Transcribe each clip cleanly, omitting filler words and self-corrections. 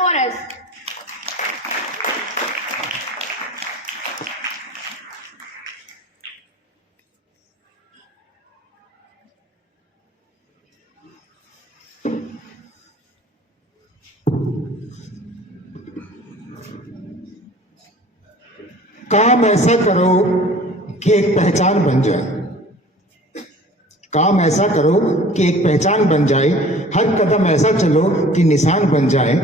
before us. काम ऐसा करो कि एक पहचान बन जाए। काम ऐसा करो कि एक पहचान बन जाए, हर कदम ऐसा चलो कि निशान बन जाए।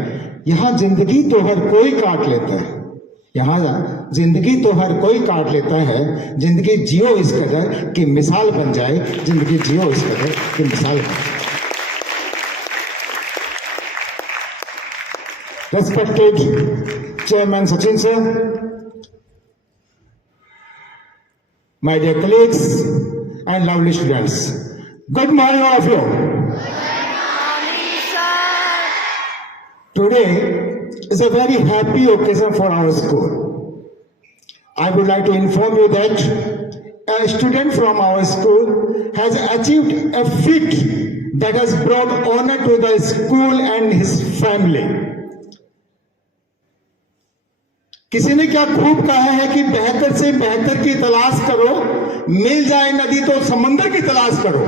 यहाँ जिंदगी तो हर कोई काट लेता है, यहाँ जिंदगी तो हर कोई काट लेता है। जिंदगी जियो इस कदर कि मिसाल बन जाए, जिंदगी जियो इस कदर कि मिसाल बन जाए। Respected Chairman Sachin sir, my dear colleagues and lovely students, good morning all of you. Morning, sir. Today is a very happy occasion for our school. I would like to inform you that a student from our school has achieved a feat that has brought honor to the school and his family. किसी ने क्या खूब कहा है कि बेहतर से बेहतर की तलाश करो, मिल जाए नदी तो समंदर की तलाश करो।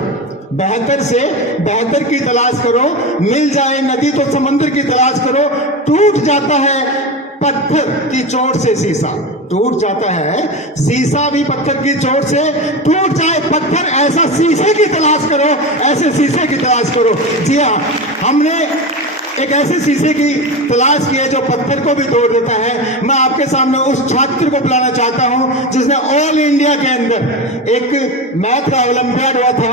बेहतर से बेहतर की तलाश करो, मिल जाए नदी तो समंदर की तलाश करो। टूट जाता है पत्थर की चोट से शीशा, टूट जाता है शीशा भी पत्थर की चोट से। टूट जाए पत्थर, ऐसा शीशे की तलाश करो, ऐसे शीशे की तलाश करो। जी हाँ, हमने एक ऐसे शीशे की तलाश की है जो पत्थर को भी तोड़ देता है। मैं आपके सामने उस छात्र को बुलाना चाहता हूं जिसने ऑल इंडिया के अंदर एक मैथ का ओलंपियाड हुआ था।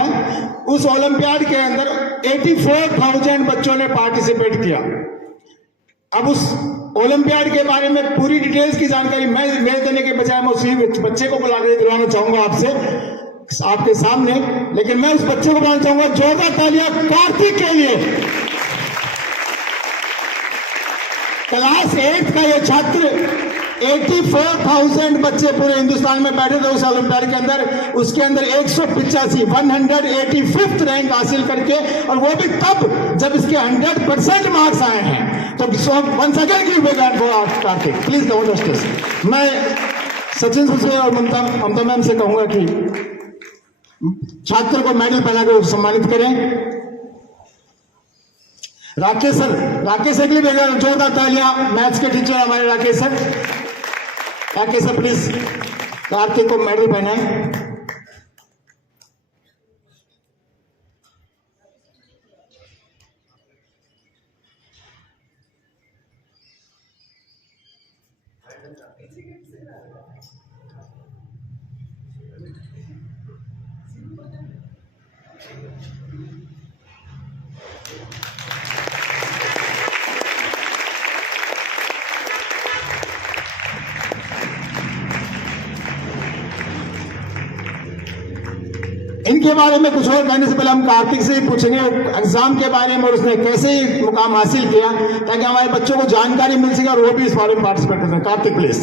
उस ओलंपियाड के अंदर 84,000 बच्चों ने पार्टिसिपेट किया। अब उस ओलंपियाड के बारे में पूरी डिटेल्स की जानकारी मैं देने के बजाय मैं उसी बच्चे को बुला के दिलवाना चाहूंगा आपसे, आपके सामने। लेकिन मैं उस बच्चे को बुलाना चाहूंगा, जोरदार तालियां कार्तिक के लिए। क्लास 8 का ये छात्र 84,000 बच्चे पूरे हिंदुस्तान में बैठे थे उस ओलंपियाड के अंदर। उसके अंदर 185 रैंक हासिल करके, और वो भी तब जब इसके 100% मार्क्स आए हैं। तो once again give a hand for Kartik, please go the stage. मैं सचिन सर से और ममता मैम से कहूंगा कि छात्र को मेडल पहनाकर सम्मानित करें। राकेश सर के लिए जोरदार तालियां। मैथ्स के टीचर हमारे राकेश सर प्लीज कार्तिक को मेडल पहनाएं। इनके बारे में कुछ और कहने से पहले हम कार्तिक से ही पूछेंगे एग्जाम के बारे में और उसने कैसे मुकाम हासिल किया, ताकि हमारे बच्चों को जानकारी मिल सके और वो भी इस बारे में पार्टिसिपेट कर सके। Kartik please.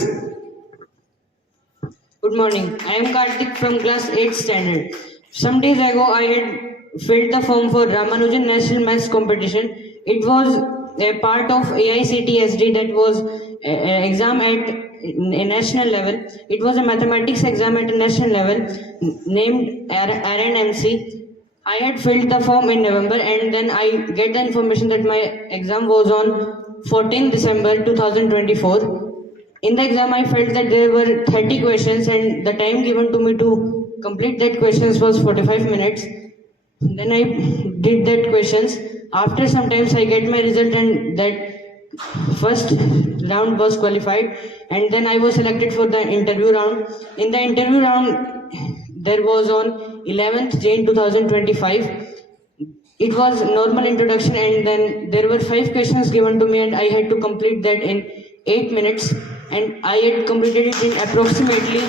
Good morning. I am Kartik from class 8th standard. Some days ago, I had filled the form for Ramanujan National Maths Competition. It was a part of AICTSD, that was an exam at a national level. It was a mathematics exam at a national level named RNMC. I had filled the form in November, and then I get the information that my exam was on 14 December 2024. In the exam, I felt that there were 30 questions, and the time given to me to complete that questions was 45 minutes. Then I did that questions. After some times, I get my result, and that first round was qualified, and then I was selected for the interview round. In the interview round, there was on 11th June 2025. It was normal introduction, and then there were 5 questions given to me, and I had to complete that in 8 minutes, and I had completed it in approximately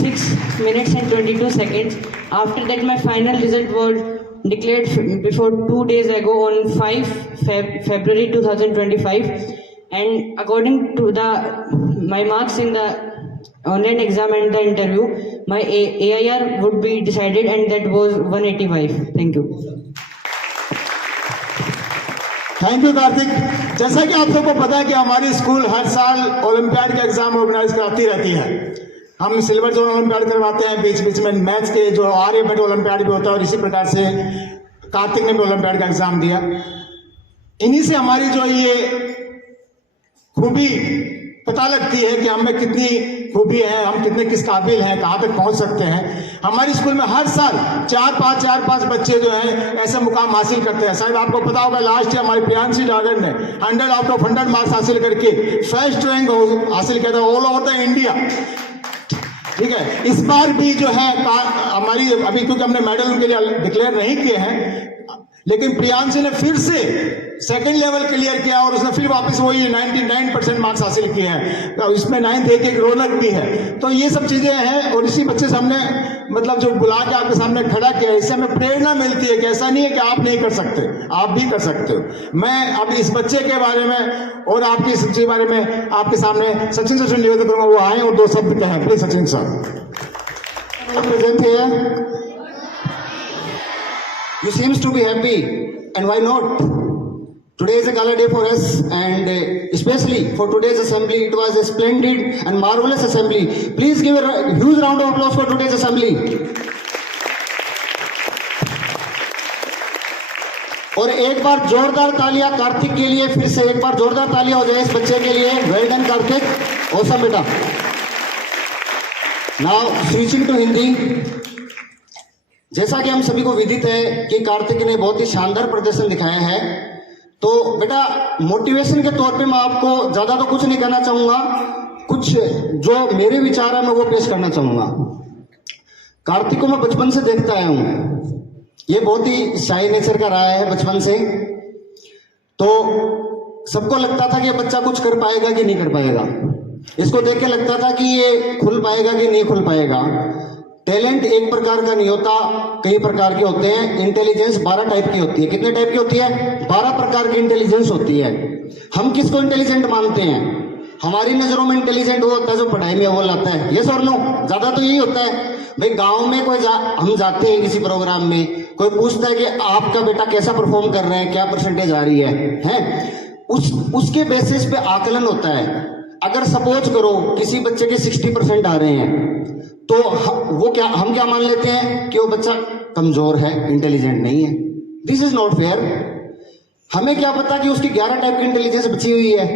6 minutes and 22 seconds. After that, my final result was declared before 2 days ago on 5 February 2025, and according to my marks in the online exam and the interview, my AIR would be decided, and that was 185. Thank you. Thank you Kartik. जैसा कि आप सबको पता है कि हमारी school हर साल olympiad का एग्जाम ऑर्गेनाइज कराती रहती है। हम सिल्वर जोन ओलंपियाड करवाते हैं, बीच बीच में मैथ्स के जो आर्यभट्ट ओलंपियाड भी होता है, और इसी प्रकार से कार्तिक ने भी ओलंपियाड का एग्जाम दिया। इन्हीं से हमारी जो ये खूबी पता लगती है कि हम में कितनी खूबी है, हम कितने किस काबिल हैं, कहाँ तक पहुंच सकते हैं। हमारी स्कूल में हर साल 4-5 बच्चे जो हैं ऐसे मुकाम हासिल करते हैं। शायद आपको पता होगा लास्ट ईयर हमारी प्रियांशी डागर ने 100 आउट ऑफ 100 मार्क्स हासिल करके फर्स्ट रैंक हासिल किया था ऑल ओवर द इंडिया। ठीक है, इस बार भी जो है हमारी अभी, क्योंकि हमने मेडल उनके लिए डिक्लेयर नहीं किए हैं, लेकिन प्रियांशी ने फिर से सेकंड लेवल क्लियर किया और उसने फिर वापस वही 99% मार्क्स हासिल किए हैं। तो इसमें 9th एक रौनक भी है। तो ये सब चीजें हैं, और इसी बच्चे सामने मतलब जो बुला के आपके सामने खड़ा किया, इससे हमें प्रेरणा मिलती है कि ऐसा नहीं है कि आप नहीं कर सकते, आप भी कर सकते हो। मैं अब इस बच्चे के बारे में और आपकी इस बच्चे के बारे में आपके सामने सचिन सर से निवेदन करूंगा, वो आए और 2 शब्द कहें। Please Sachin sir. Present here. You seems to be happy, and why not? Today is a gala day for us, and especially for today's assembly, it was a splendid and marvelous assembly. Please give a huge round of applause for today's assembly. और एक बार जोरदार तालियां कार्तिक के लिए, फिर से एक बार जोरदार तालियां हो जाए इस बच्चे के लिए। वेल डन कार्तिक, ऑसम बेटा। Now switching to Hindi. जैसा कि हम सभी को विदित है कि कार्तिक ने बहुत ही शानदार प्रदर्शन दिखाया है, तो बेटा मोटिवेशन के तौर पे मैं आपको ज्यादा तो कुछ नहीं कहना चाहूंगा, कुछ जो मेरे विचार है मैं वो पेश करना चाहूंगा। कार्तिक को मैं बचपन से देखता आया हूं, ये बहुत ही शाय नेचर का रहा है बचपन से। तो सबको लगता था कि ये बच्चा कुछ कर पाएगा कि नहीं कर पाएगा, इसको देख के लगता था कि ये खुल पाएगा कि नहीं खुल पाएगा। टैलेंट एक प्रकार का नहीं होता, कई प्रकार के होते हैं। इंटेलिजेंस 12 टाइप की होती है। कितने टाइप की होती है? 12 प्रकार की इंटेलिजेंस होती है। हम किसको इंटेलिजेंट मानते हैं? हमारी नजरों में इंटेलिजेंट वो होता है जो पढ़ाई में अव्वल आता है। यस और नो? ज्यादा तो यही होता है भाई। गांव में हम जाते हैं किसी प्रोग्राम में, कोई पूछता है कि आपका बेटा कैसा परफॉर्म कर रहे हैं, क्या परसेंटेज आ रही है? उसके बेसिस पे आकलन होता है। अगर सपोज करो किसी बच्चे के 60% आ रहे हैं, तो हम क्या मान लेते हैं कि वो बच्चा कमजोर है, इंटेलिजेंट नहीं है। This is not fair. हमें क्या पता कि उसकी 11 टाइप की इंटेलिजेंस बची हुई है।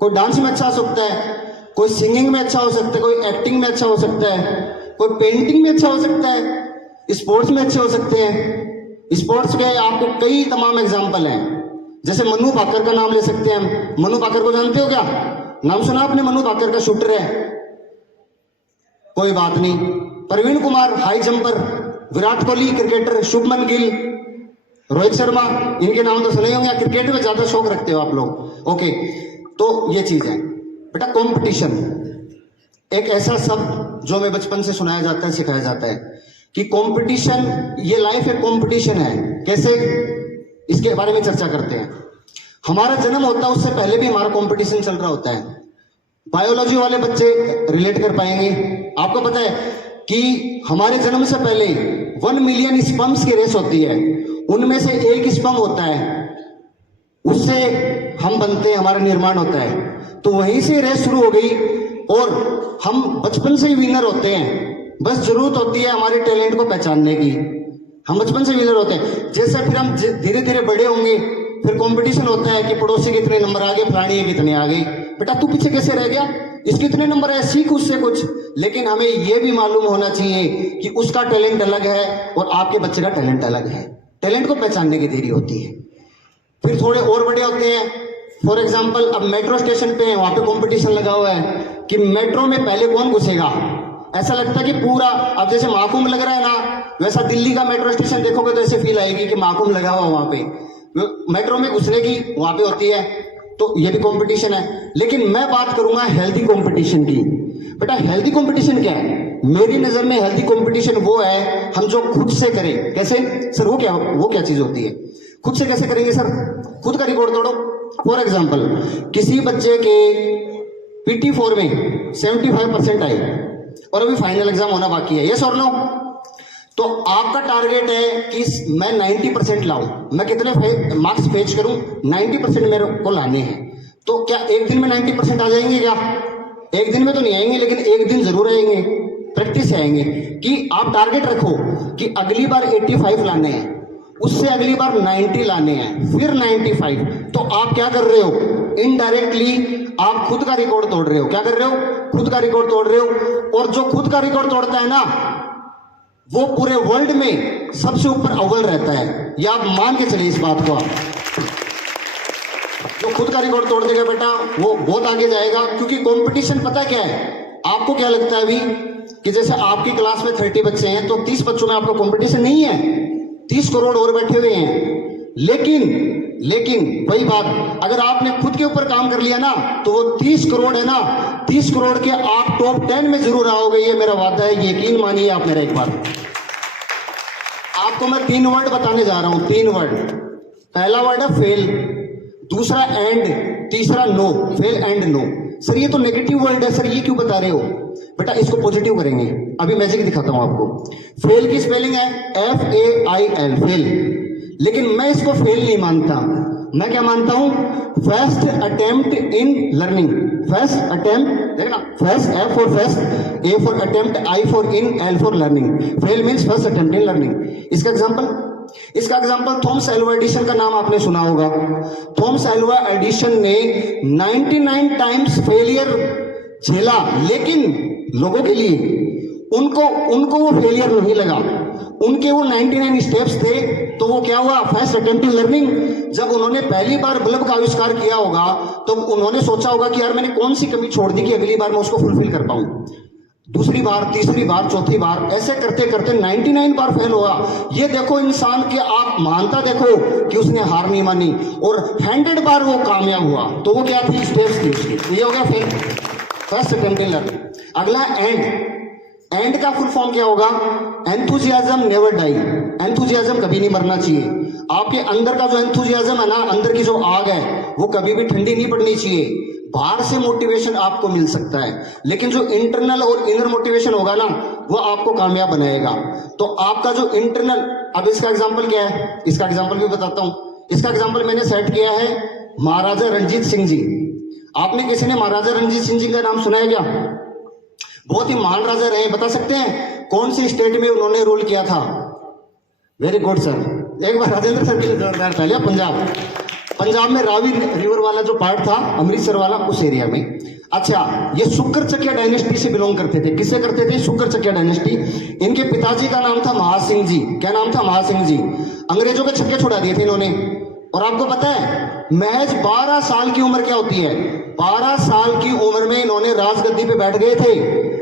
कोई डांस में अच्छा हो सकता है, कोई सिंगिंग में अच्छा हो सकता है, कोई एक्टिंग में अच्छा हो सकता है, कोई पेंटिंग में अच्छा हो सकता है, स्पोर्ट्स में अच्छे हो सकते हैं। स्पोर्ट्स के आपके कई तमाम एग्जाम्पल हैं। जैसे मनु भाकर का नाम ले सकते हैं हम। मनु भाकर को जानते हो क्या? नाम सुना आपने? मनु भाकर का शूटर है, कोई बात नहीं। Praveen Kumar high jumper, Virat Kohli cricketer, Shubman Gill, Rohit Sharma, इनके नाम तो सुने होंगे। क्रिकेट में ज्यादा शौक रखते हो आप लोग, ओके। तो ये चीज है बेटा। कंपटीशन एक ऐसा शब्द जो हमें बचपन से सुनाया जाता है, सिखाया जाता है कि कंपटीशन, ये लाइफ एक कंपटीशन है। कैसे? इसके बारे में चर्चा करते हैं। हमारा जन्म होता है उससे पहले भी हमारा कंपटीशन चल रहा होता है। बायोलॉजी वाले बच्चे रिलेट कर पाएंगे। आपको पता है कि हमारे जन्म से पहले 1 मिलियन स्पर्म्स की रेस होती है। उनमें से एक स्पर्म होता है, उससे हम बनते हैं, हमारा निर्माण होता है। तो वहीं से रेस शुरू हो गई और हम बचपन से ही विनर होते हैं। बस जरूरत होती है हमारे टैलेंट को पहचानने की। हम बचपन से विनर होते हैं। जैसे फिर हम धीरे धीरे बड़े होंगे, फिर कंपटीशन होता है कि पड़ोसी के कितने नंबर आ गए, फलानी के कितने आ गए। बेटा तू पीछे कैसे रह गया, इसके कितने नंबर है, सीख उससे कुछ। लेकिन हमें यह भी मालूम होना चाहिए कि उसका टैलेंट अलग है और आपके बच्चे का टैलेंट अलग है। टैलेंट को पहचानने की देरी होती है। फिर थोड़े और बड़े होते हैं। फॉर एग्जाम्पल, अब मेट्रो स्टेशन पे वहां पे कंपटीशन लगा हुआ है कि मेट्रो में पहले कौन घुसेगा। ऐसा लगता है कि पूरा, अब जैसे महाकुंभ लग रहा है ना, वैसा दिल्ली का मेट्रो स्टेशन देखोगे तो ऐसे फील आएगी कि महाकुंभ लगा हुआ वहां पे। मेट्रो में घुसने की वहां पे होती है, तो ये भी कंपटीशन है। लेकिन मैं बात करूंगा हेल्दी कंपटीशन की। बेटा हेल्दी कंपटीशन क्या है? मेरी नजर में हेल्दी कंपटीशन वो है हम जो खुद से करें। कैसे सर? वो क्या चीज होती है? खुद से कैसे करेंगे सर? खुद का रिकॉर्ड तोड़ो। फॉर एग्जाम्पल, किसी बच्चे के PT4 में 75% आए और अभी फाइनल एग्जाम होना बाकी है। यस और नो? तो आपका टारगेट है कि मैं 90% लाऊं, मैं कितने मार्क्स फेच करूं, 90% मेरे को लाने हैं। तो क्या एक दिन में 90% आ जाएंगे? क्या एक दिन में तो नहीं आएंगे, लेकिन एक दिन जरूर आएंगे, प्रैक्टिस से आएंगे। कि आप टारगेट रखो कि अगली बार 85 लाने हैं, उससे अगली बार 90 लाने हैं, फिर 95। तो आप क्या कर रहे हो? इनडायरेक्टली आप खुद का रिकॉर्ड तोड़ रहे हो। क्या कर रहे हो? खुद का रिकॉर्ड तोड़ रहे हो। और जो खुद का रिकॉर्ड तोड़ता है ना, वो पूरे वर्ल्ड में सबसे ऊपर अव्वल रहता है। ये आप मान के चलिए इस बात को। आप जो खुद का रिकॉर्ड तोड़ देगा बेटा, वो बहुत आगे जाएगा। क्योंकि कंपटीशन पता क्या है? आपको क्या लगता है अभी कि जैसे आपकी क्लास में 30 बच्चे हैं तो 30 बच्चों में आपका कंपटीशन नहीं है, 30 करोड़ और बैठे हुए हैं। लेकिन वही बात, अगर आपने खुद के ऊपर काम कर लिया ना, तो वो 30 करोड़ है ना, 30 करोड़ के आप टॉप 10 में जरूर आओगे। ये मेरा वादा है, यकीन मानिए आप मेरा एक बार। आपको मैं 3 वर्ड बताने जा रहा हूं, 3 वर्ड। पहला वर्ड है फेल, दूसरा एंड, तीसरा no. Fail and no. Sir ये तो नेगेटिव वर्ड है, सर ये क्यों बता रहे हो? बेटा इसको पॉजिटिव करेंगे। अभी मैजिक दिखाता हूं आपको। फेल की स्पेलिंग है FAIL, फेल। लेकिन मैं इसको फेल नहीं मानता। मैं क्या मानता हूं? First attempt in learning. First attempt, देखना, first F for first, A for attempt, I for in, L for learning. Fail means first attempt in learning. इसका एग्जांपल थॉमस एल्वा एडिशन का नाम आपने सुना होगा। थॉमस एल्वा एडिशन ने 99 times failure झेला, लेकिन लोगों के लिए उनको वो फेलियर नहीं लगा। उनके वो 99 स्टेप्स थे। तो वो क्या हुआ? First attempt in learning. जब उन्होंने पहली बार बल्ब का आविष्कार किया होगा तो उन्होंने सोचा होगा कि यार मैंने कौन सी कमी छोड़ दी कि अगली बार मैं उसको फुलफिल कर पाऊं। दूसरी बार, तीसरी बार, चौथी बार, ऐसे करते करते 99 बार फेल हुआ। ये देखो इंसान के, आप मानता देखो कि उसने हार नहीं मानी और 100 बार वो कामयाब हुआ। तो वो क्या थी? स्टेप्स थी उसकी। तो ये हो गया fail, first attempt in learning. अगला एंड का फुल फॉर्म क्या होगा? Enthusiasm never die. एंथुजियाज्म कभी नहीं मरना चाहिए। आपके अंदर का जो एंथुजियाज्म है ना, अंदर की जो आग है, वो कभी भी ठंडी नहीं पड़नी चाहिए। बाहर से मोटिवेशन आपको मिल सकता है, लेकिन जो इंटरनल और इनर मोटिवेशन होगा ना, वो आपको कामयाब बनाएगा। तो आपका जो इंटरनल, अब इसका एग्जांपल क्या है? इसका एग्जांपल भी बताता हूं। इसका एग्जांपल मैंने सेट किया है महाराजा रणजीत सिंह जी। आपने किसी ने महाराजा रणजीत सिंह जी का नाम सुना है क्या? बहुत ही महान राजा रहे। बता सकते हैं कौन सी स्टेट में उन्होंने रूल किया था? वेरी गुड सर, एक बार राजेंद्र सर के लिए जोरदार तालियां। पंजाब में रावी रिवर वाला जो पार्ट था, अमृतसर वाला, उस एरिया में। अच्छा, ये शुक्र चकिया डायनेस्टी से बिलोंग करते थे। किससे करते थे? शुक्र चकिया डायनेस्टी। इनके पिताजी का नाम था महासिंह जी। क्या नाम था? महासिंह जी। अंग्रेजों के छक्के छुड़ा दिए थे इन्होंने। और आपको पता है महज 12 साल की उम्र क्या होती है? 12 साल की उम्र में इन्होंने राजगद्दी पे बैठ गए थे,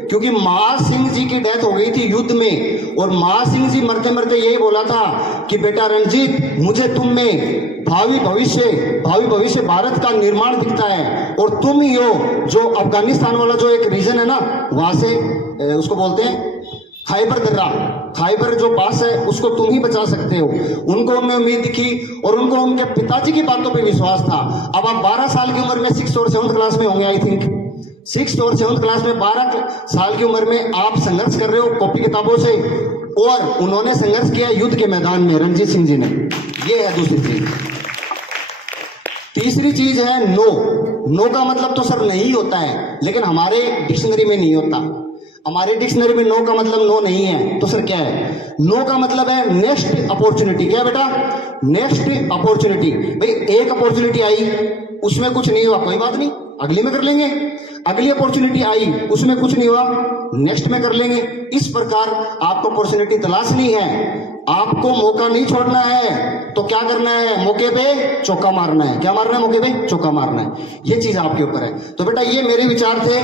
क्योंकि महासिंह जी की डेथ हो गई थी युद्ध में। और महासिंह जी मरते मरते यही बोला था कि बेटा रणजीत, मुझे तुम में भावी भविष्य भारत का निर्माण दिखता है, और तुम ही हो जो अफगानिस्तान वाला जो एक रीजन है ना, वहां से उसको बोलते हैं खैबर दर्रा, खैबर जो पास है, उसको तुम ही बचा सकते हो। उनको उनमें उम्मीद की और उनको उनके पिताजी की बातों पे विश्वास था। अब आप 12 साल की उम्र में 6th और 7th क्लास में होंगे, आई थिंक 6th और 7th क्लास में 12 साल की उम्र में आप संघर्ष कर रहे हो कॉपी किताबों से, और उन्होंने संघर्ष किया युद्ध के मैदान में, रणजीत सिंह जी ने। ये है दूसरी चीज। तीसरी चीज है नो का मतलब तो सर नहीं होता है, लेकिन हमारे डिक्शनरी में नहीं होता। हमारे डिक्शनरी में नो का मतलब नो नहीं है। तो सर क्या है? नो का मतलब है नेक्स्ट अपॉर्चुनिटी। क्या बेटा? Next opportunity. भाई एक अपॉर्चुनिटी आई, उसमें कुछ नहीं हुआ, कोई बात नहीं, अगली में कर लेंगे। अगली अपॉर्चुनिटी आई, उसमें कुछ नहीं हुआ, नेक्स्ट में कर लेंगे। इस प्रकार आपको अपॉर्चुनिटी तलाशनी है, आपको मौका नहीं छोड़ना है। तो क्या करना है? मौके पे चौका मारना है। क्या मारना है? मौके पे चौका मारना है। ये चीज आपके ऊपर है। तो बेटा ये मेरे विचार थे।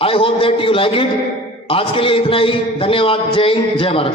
I hope that you like it. आज के लिए इतना ही। धन्यवाद। जय हिंद, जय भारत।